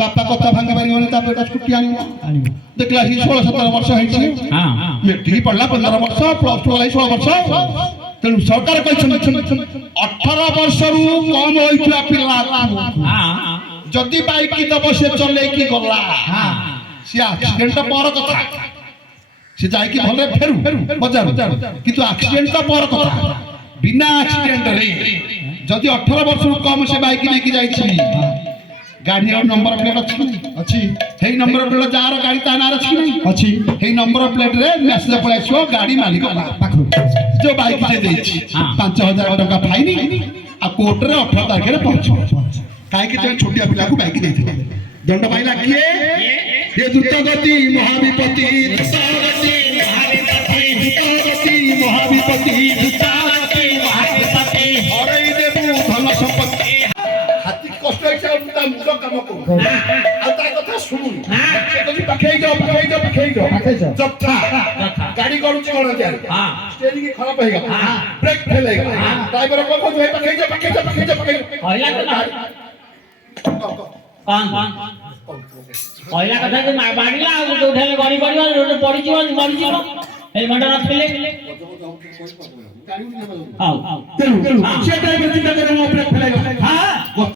बापा कथा भांगी पारिबनी ता बेटा स्कूटी आनिबो देखला ही 16 17 वर्ष होइछि हां मेट्रिक पढ़ला 15 वर्ष प्लस 2 वाला 16 वर्ष तेणु सरकार कहछन 18 वर्ष रु कम होइछा पिला हां जदि बाइक की दब से चले की गला हां से एक्सीडेंट पर कथा से जाय की भले फेरु बजार किंतु एक्सीडेंट पर कथा बिना एक्सीडेंट रे जदि 18 वर्ष रु कम से बाइक लेके जाइछि गाड़ी और नंबर प्लेट अच्छी हे नंबर प्लेट जार गाड़ी ता नार अछि नहीं अछि हे नंबर प्लेट रे मैसेज पळाइछो गाड़ी मालिक पाखु जो बाइक जे देछि 5000 टका फाइन आ कोर्ट रे 18 तारिख रे पहुंचो काहे कि ते छोटिया पिला को बाइक देथिले दंड पाइला किए ये द्रुतगति महाविपत्ति द्रुतगति महाविपत्ति द्रुतगति महाविपत्ति हरै देबु धन संपत्ति हाथी कष्ट इच्छा ता मुंड काम को आ ता कथा सुनु से कहि पखेई जाओ जत्था गाड़ी करूची कोन जा हां स्टीयरिंग खराब होई गला ब्रेक फेल होई गला ड्राइवर को जो पखेई जा होइला पान पहिला कथा के बाड़ीला आ जो उठेले गड़ी पड़ियो रोड पड़ी जीव मरि जीव हेलमेट नथले हां से ड्राइवर चिंता करे मो ब्रेक फेल हां